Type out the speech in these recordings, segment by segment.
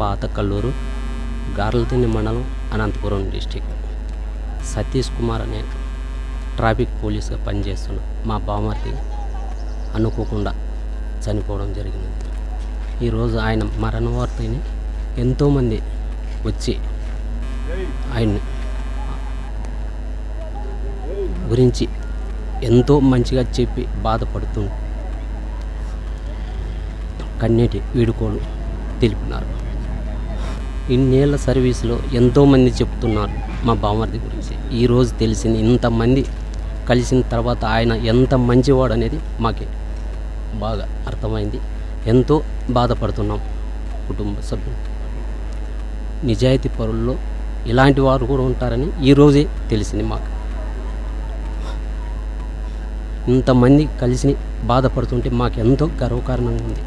పాత కల్లూరు, గార్లదిన్నె మండలం, అనంతపురం డిస్టిక్. సతీష్ కుమార్ అనే ట్రాఫిక్ పోలీసుగా పనిచేస్తున్న మా బామర్ది అనుకోకుండా చనిపోవడం జరిగినది. ఈరోజు ఆయన మరణ వార్తని ఎంతోమంది వచ్చి ఆయన్ని గురించి ఎంతో మంచిగా చెప్పి బాధపడుతూ కన్నీటి వీడుకోలు తెలిపినారు. ఇన్నేళ్ల సర్వీసులో ఎంతోమంది చెప్తున్నారు మా బామర్ది గురించి. ఈరోజు తెలిసింది, ఇంతమంది కలిసిన తర్వాత ఆయన ఎంత మంచివాడు అనేది మాకు బాగా అర్థమైంది. ఎంతో బాధపడుతున్నాం కుటుంబ సభ్యులు. నిజాయితీ పరుల్లో ఇలాంటి వారు కూడా ఉంటారని ఈరోజే తెలిసింది మాకు. ఇంతమంది కలిసి బాధపడుతుంటే మాకు ఎంతో గర్వకారణంగా ఉంది.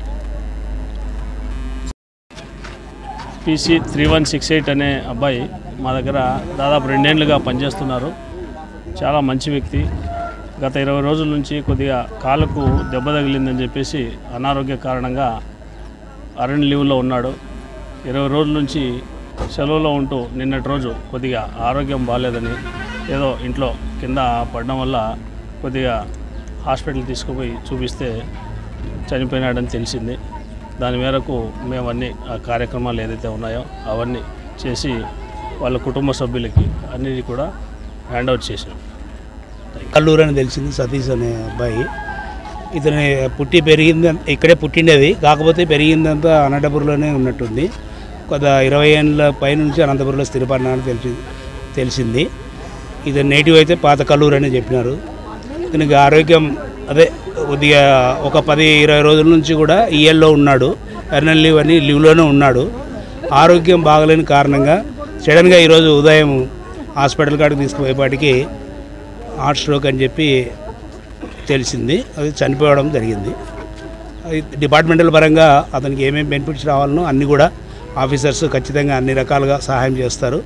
PC 3168 అనే అబ్బాయి మా దగ్గర దాదాపు 2 ఏళ్లుగా పనిచేస్తున్నారు. చాలా మంచి వ్యక్తి. గత 20 రోజుల నుంచి కొద్దిగా కాళ్ళకు దెబ్బ తగిలిందని చెప్పేసి అనారోగ్య కారణంగా అరణ్య లీవ్లో ఉన్నాడు. 20 రోజుల నుంచి సెలవులో ఉంటూ నిన్నటి రోజు కొద్దిగా ఆరోగ్యం బాగాలేదని ఏదో ఇంట్లో కింద పడడం వల్ల కొద్దిగా హాస్పిటల్ తీసుకుపోయి చూపిస్తే చనిపోయినాడని తెలిసింది. దాని మేరకు మేము అన్ని కార్యక్రమాలు ఏదైతే ఉన్నాయో అవన్నీ చేసి వాళ్ళ కుటుంబ సభ్యులకి అన్నిటి కూడా హ్యాండ్ అవుట్ చేసాం. కల్లూరు అని తెలిసింది. సతీష్ అనే అబ్బాయి ఇతని పుట్టి పెరిగింది ఇక్కడే పుట్టిండేది, కాకపోతే పెరిగిందంతా అనంతపురంలోనే ఉన్నట్టుంది. కొద్ది 20 ఏళ్ళ పైనుంచి అనంతపురంలో స్థిరపడినాడని తెలిసింది. ఇతని నేటివ్ అయితే పాత కల్లూరు అని చెప్పినారు. ఇతనికి ఆరోగ్యం అదే కొద్దిగా ఒక 10-20 రోజుల నుంచి కూడా ఈఎల్లో ఉన్నాడు. ఎర్నల్ లీవ్ అని లీవ్లోనే ఉన్నాడు. ఆరోగ్యం బాగలేని కారణంగా సడన్గా ఈరోజు ఉదయం హాస్పిటల్ కాడికి తీసుకుపోయేపాటికి హార్ట్ స్ట్రోక్ అని చెప్పి తెలిసింది. అది చనిపోవడం జరిగింది. అది డిపార్ట్మెంటల్ పరంగా అతనికి ఏమేమి బెనిఫిట్స్ రావాలనో అన్నీ కూడా ఆఫీసర్స్ ఖచ్చితంగా అన్ని రకాలుగా సహాయం చేస్తారు.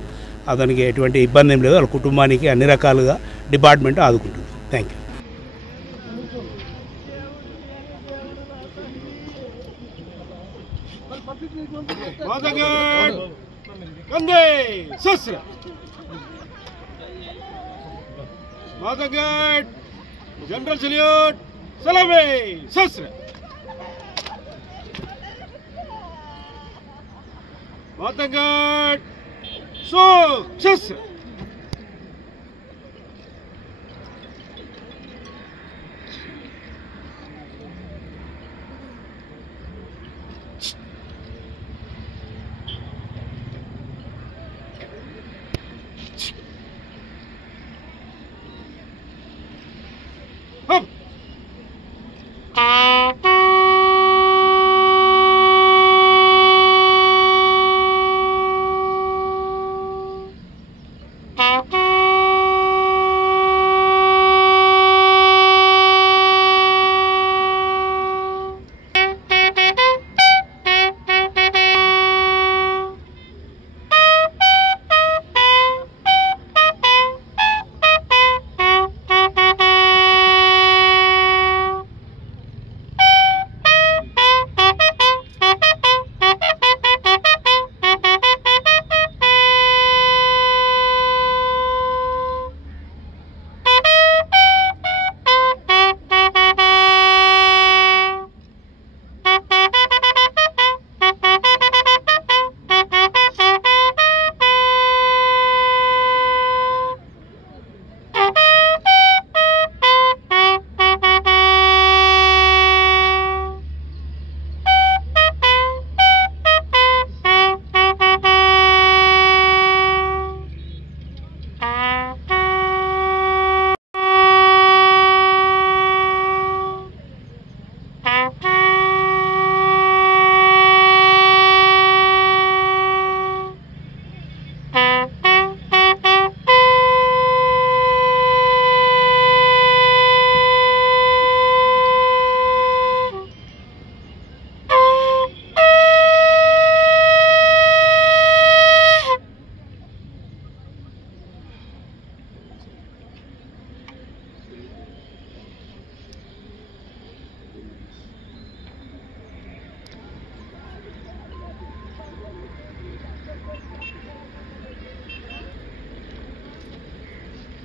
అతనికి ఎటువంటి ఇబ్బంది ఏం లేదు. వాళ్ళ కుటుంబానికి అన్ని రకాలుగా డిపార్ట్మెంట్ ఆదుకుంటుంది. Thank you. जनरल सल्यूट सलामी सस्र मातंगट सो सस्र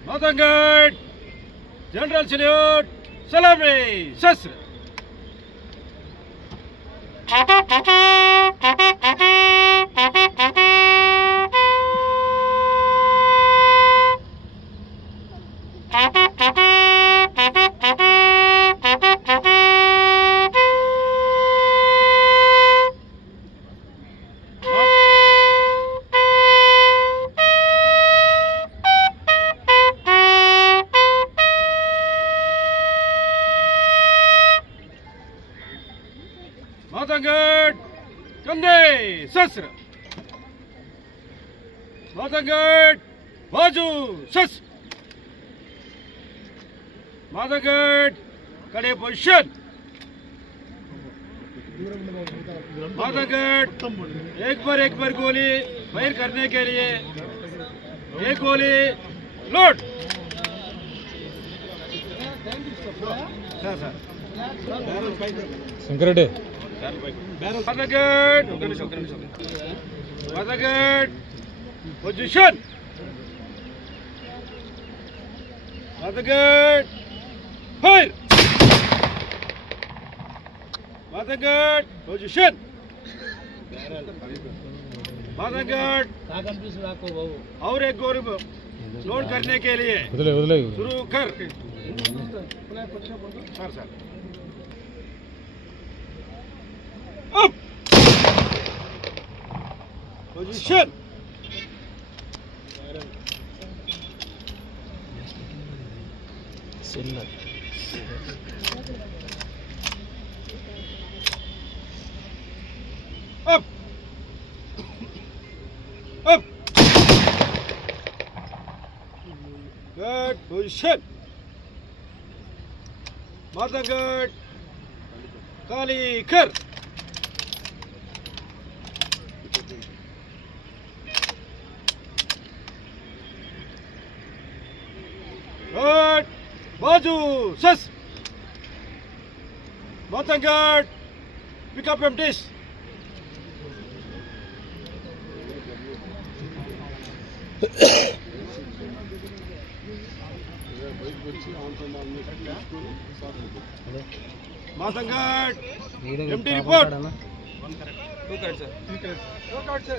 मातंगड जनरल सल्यूट सलामी शस्त्र मातंगड कंधे शस्त्र मातंगड बाजू शस्त्र मातंगड कड़े पोजीशन मातंगड एक बार गोली फायर करने के लिए एक गोली लोड सर शंकरेड्डी मातंगड पोजीशन मातंगड फायर मातंगड पोजीशन मातंगड और एक गोली लोड करने के लिए शुरू कर sir up position up good position मातंगड खाली कर Good. Baju, sus. Matanggad, pick up empties. Matanggad, empty report. Two cards, sir.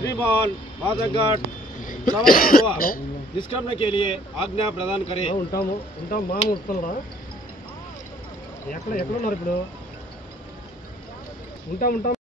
श्रीमान मातंगड निष्क्रमण के लिए आज्ञा प्रदान करें ఉంటాము మామ వస్తున్నాడా ఎక్కడ ఉన్నారు ఇప్పుడు ఉంటాం